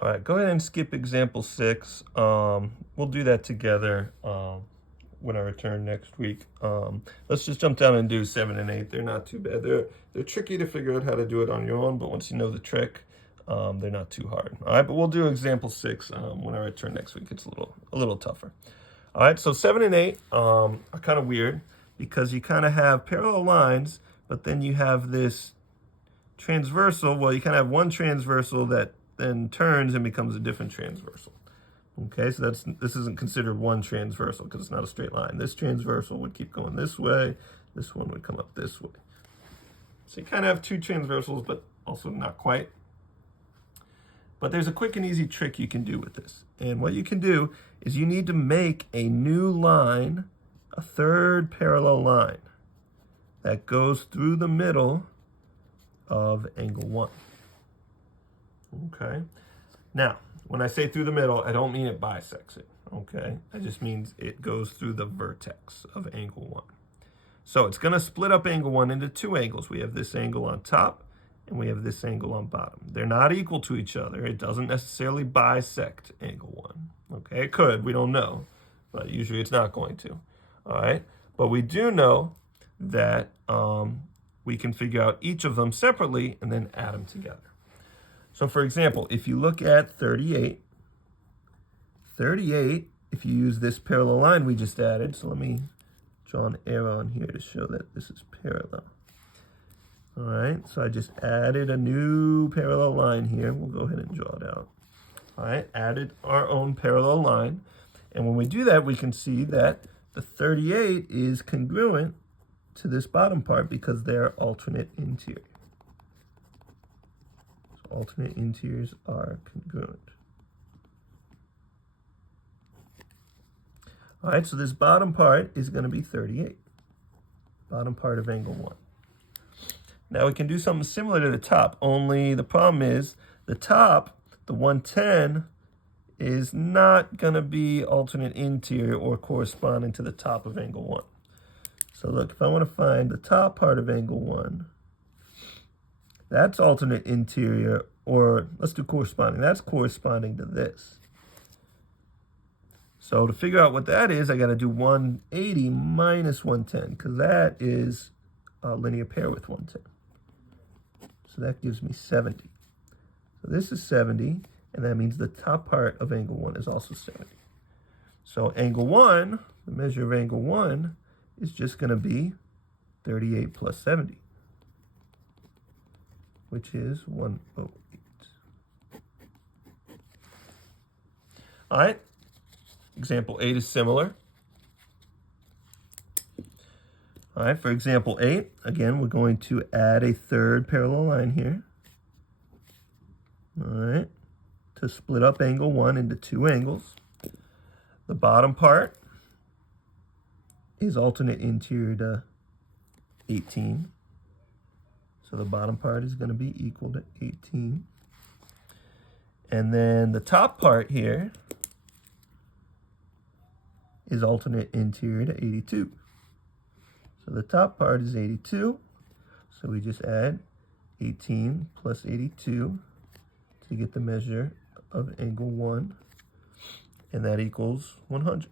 All right, go ahead and skip example 6. We'll do that together when I return next week. Let's just jump down and do 7 and 8. They're not too bad. They're tricky to figure out how to do it on your own, but once you know the trick, they're not too hard. All right, but we'll do example 6 when I return next week. It's a little tougher. All right, so 7 and 8 are kind of weird because you kind of have parallel lines, but then you have this transversal. Well, you kind of have one transversal that then turns and becomes a different transversal. Okay, so this isn't considered one transversal because it's not a straight line. This transversal would keep going this way. This one would come up this way. So you kind of have two transversals, but also not quite. But there's a quick and easy trick you can do with this. And what you can do is you need to make a new line, a third parallel line that goes through the middle of angle 1. Okay. Now, when I say through the middle, I don't mean it bisects it. Okay. It just means it goes through the vertex of angle 1. So it's going to split up angle 1 into two angles. We have this angle on top and we have this angle on bottom. They're not equal to each other. It doesn't necessarily bisect angle 1. Okay. It could. We don't know. But usually it's not going to. All right. But we do know that we can figure out each of them separately and then add them together. So for example, if you look at 38, if you use this parallel line we just added, so let me draw an arrow on here to show that this is parallel. All right, so I just added a new parallel line here. We'll go ahead and draw it out. All right, added our own parallel line. And when we do that, we can see that the 38 is congruent to this bottom part because they're alternate interior. So alternate interiors are congruent. All right, so this bottom part is going to be 38, bottom part of angle 1. Now we can do something similar to the top, only the problem is the top, the 110, is not going to be alternate interior or corresponding to the top of angle 1. So look, if I want to find the top part of angle 1, that's alternate interior, or let's do corresponding. That's corresponding to this. So to figure out what that is, I got to do 180 minus 110, because that is a linear pair with 110. So that gives me 70. So this is 70, and that means the top part of angle 1 is also 70. So angle 1, the measure of angle 1, is just going to be 38 plus 70, which is 108. All right, example 8 is similar. All right, for example 8, again, we're going to add a third parallel line here. All right, to split up angle 1 into two angles. The bottom part is alternate interior to 18. So the bottom part is going to be equal to 18. And then the top part here is alternate interior to 82. So the top part is 82. So we just add 18 plus 82 to get the measure of angle 1. And that equals 100.